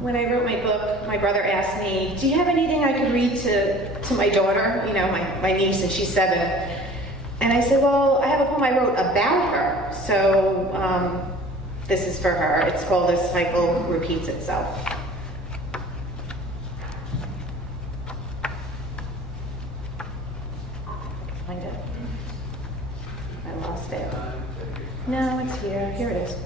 When I wrote my book, my brother asked me, do you have anything I could read to my daughter, you know, my niece, and she's 7. And I said, well, I have a poem I wrote about her, so this is for her. It's called A Cycle Repeats Itself. Find it. I lost it. No, it's here. Here it is.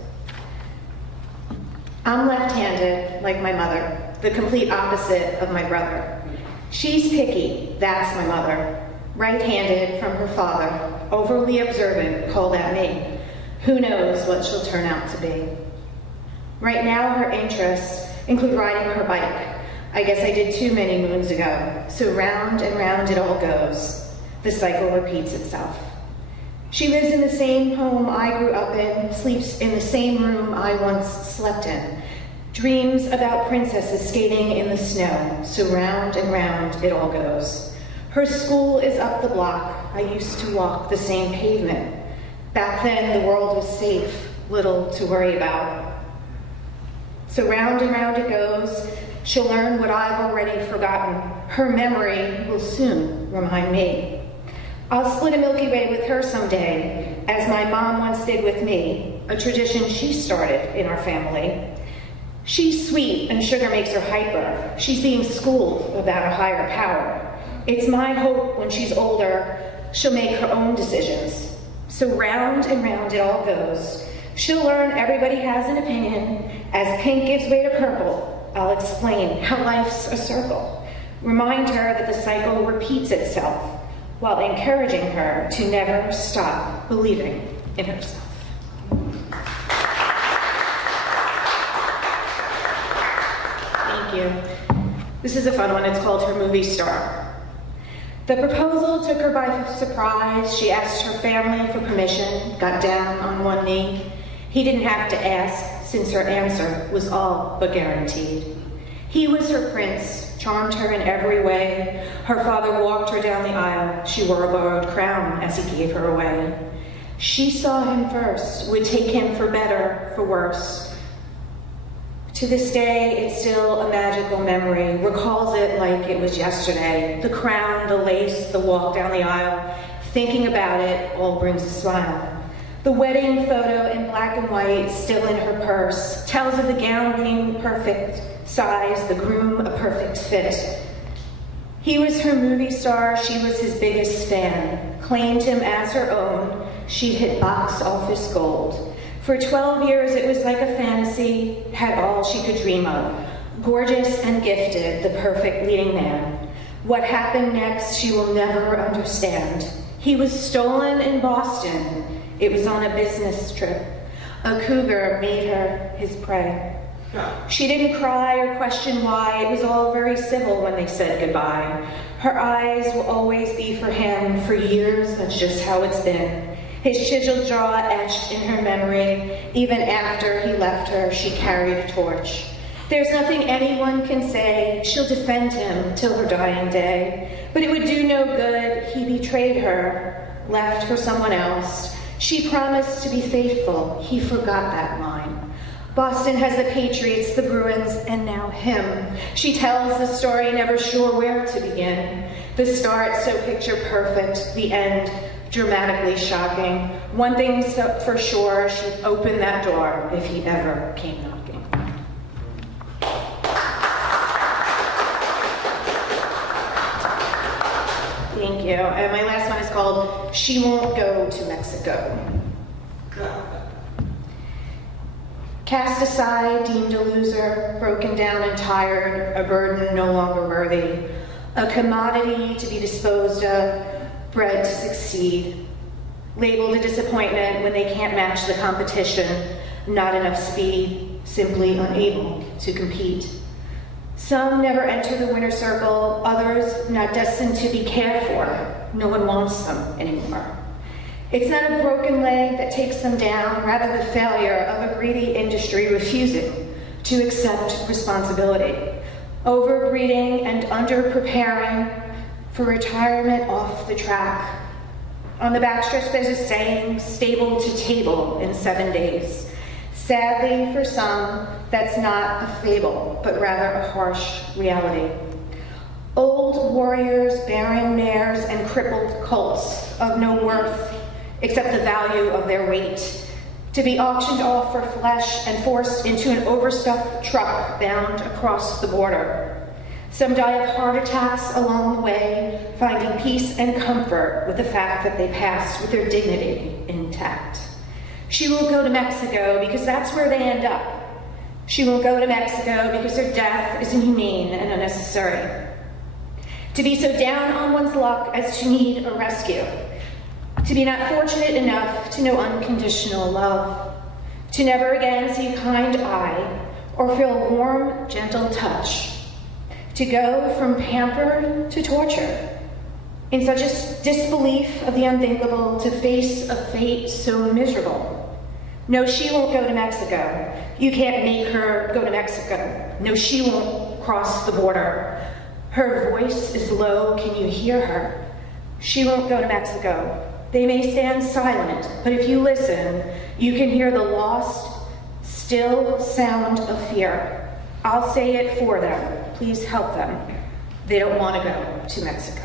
I'm left-handed, like my mother, the complete opposite of my brother. She's picky, that's my mother. Right-handed from her father, overly observant, call that me. Who knows what she'll turn out to be. Right now, her interests include riding her bike. I guess I did too many moons ago. So round and round it all goes. The cycle repeats itself. She lives in the same home I grew up in, sleeps in the same room I once slept in, dreams about princesses skating in the snow, so round and round it all goes. Her school is up the block. I used to walk the same pavement. Back then, the world was safe, little to worry about. So round and round it goes. She'll learn what I've already forgotten. Her memory will soon remind me. I'll split a Milky Way with her someday, as my mom once did with me, a tradition she started in our family. She's sweet and sugar makes her hyper. She's being schooled about a higher power. It's my hope when she's older, she'll make her own decisions. So round and round it all goes. She'll learn everybody has an opinion. As pink gives way to purple, I'll explain how life's a circle. Remind her that the cycle repeats itself, while encouraging her to never stop believing in herself. Thank you. This is a fun one. It's called Her Movie Star. The proposal took her by surprise. She asked her family for permission, got down on one knee. He didn't have to ask, since her answer was all but guaranteed. He was her prince, charmed her in every way. Her father walked her down the aisle. She wore a borrowed crown as he gave her away. She saw him first, would take him for better, for worse. To this day, it's still a magical memory, recalls it like it was yesterday. The crown, the lace, the walk down the aisle. Thinking about it all brings a smile. The wedding photo in black and white, still in her purse, tells of the gown being perfect size, the groom a perfect fit. He was her movie star, she was his biggest fan. Claimed him as her own, she hit box office gold. For 12 years it was like a fantasy, had all she could dream of. Gorgeous and gifted, the perfect leading man. What happened next she will never understand. He was stolen in Boston. It was on a business trip. A cougar made her his prey. She didn't cry or question why. It was all very civil when they said goodbye. Her eyes will always be for him. For years, that's just how it's been. His chiseled jaw etched in her memory. Even after he left her, she carried a torch. There's nothing anyone can say. She'll defend him till her dying day. But it would do no good. He betrayed her, left for someone else. She promised to be faithful. He forgot that line. Boston has the Patriots, the Bruins, and now him. She tells the story, never sure where to begin. The start, so picture perfect. The end, dramatically shocking. One thing's for sure, she'd open that door if he ever came knocking. Thank you. And my last one is called She Won't Go to Mexico. Cast aside, deemed a loser, broken down and tired, a burden no longer worthy, a commodity to be disposed of, bred to succeed, labeled a disappointment when they can't match the competition, not enough speed, simply unable to compete. Some never enter the winner's circle, others not destined to be cared for. No one wants them anymore. It's not a broken leg that takes them down, rather the failure of a greedy industry refusing to accept responsibility. Overbreeding and under-preparing for retirement off the track. On the backstretch there's a saying, stable to table in 7 days. Sadly, for some, that's not a fable, but rather a harsh reality. Old warriors bearing mares and crippled colts of no worth except the value of their weight, to be auctioned off for flesh and forced into an overstuffed truck bound across the border. Some die of heart attacks along the way, finding peace and comfort with the fact that they passed with their dignity intact. She won't go to Mexico because that's where they end up. She won't go to Mexico because her death is inhumane and unnecessary. To be so down on one's luck as to need a rescue. To be not fortunate enough to know unconditional love. To never again see a kind eye or feel a warm, gentle touch. To go from pamper to torture. In such a disbelief of the unthinkable, to face a fate so miserable. No, she won't go to Mexico. You can't make her go to Mexico. No, she won't cross the border. Her voice is low, can you hear her? She won't go to Mexico. They may stand silent, but if you listen, you can hear the lost, still sound of fear. I'll say it for them. Please help them. They don't want to go to Mexico.